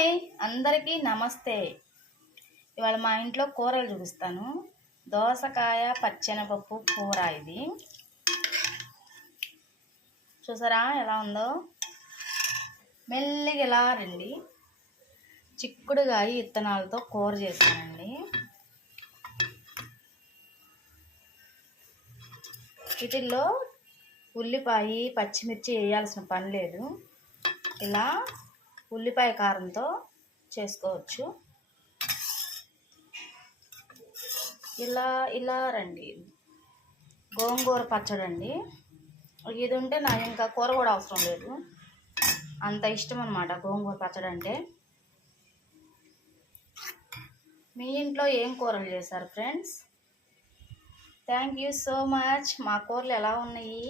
Hi అందరికీ నమస్తే. ఇవాళ మా ఇంట్లో కూరలు చూపిస్తాను. దోసకాయ పచ్చెనపప్పు కూర. ఇది చూసారా ఎలా ఉందో. మెల్లిగా ఎలా రండి. చిక్కుడుగాయ విత్తనాలతో కూర చేస్తానండి. వీటిల్లో ఉల్లిపాయ పచ్చిమిర్చి వేయాల్సిన పని లేదు. ఇలా ఉల్లిపాయ కారంతో చేసుకోవచ్చు. ఇలా రండి. గోంగూర పచ్చడి అండి. ఇది ఉంటే నాకు ఇంకా కూర కూడా అవసరం లేదు, అంత ఇష్టం అన్నమాట గోంగూర పచ్చడి అంటే. మీ ఇంట్లో ఏం కూరలు చేశారు friends? Thank you so much. మా కూరలు ఎలా ఉన్నాయి?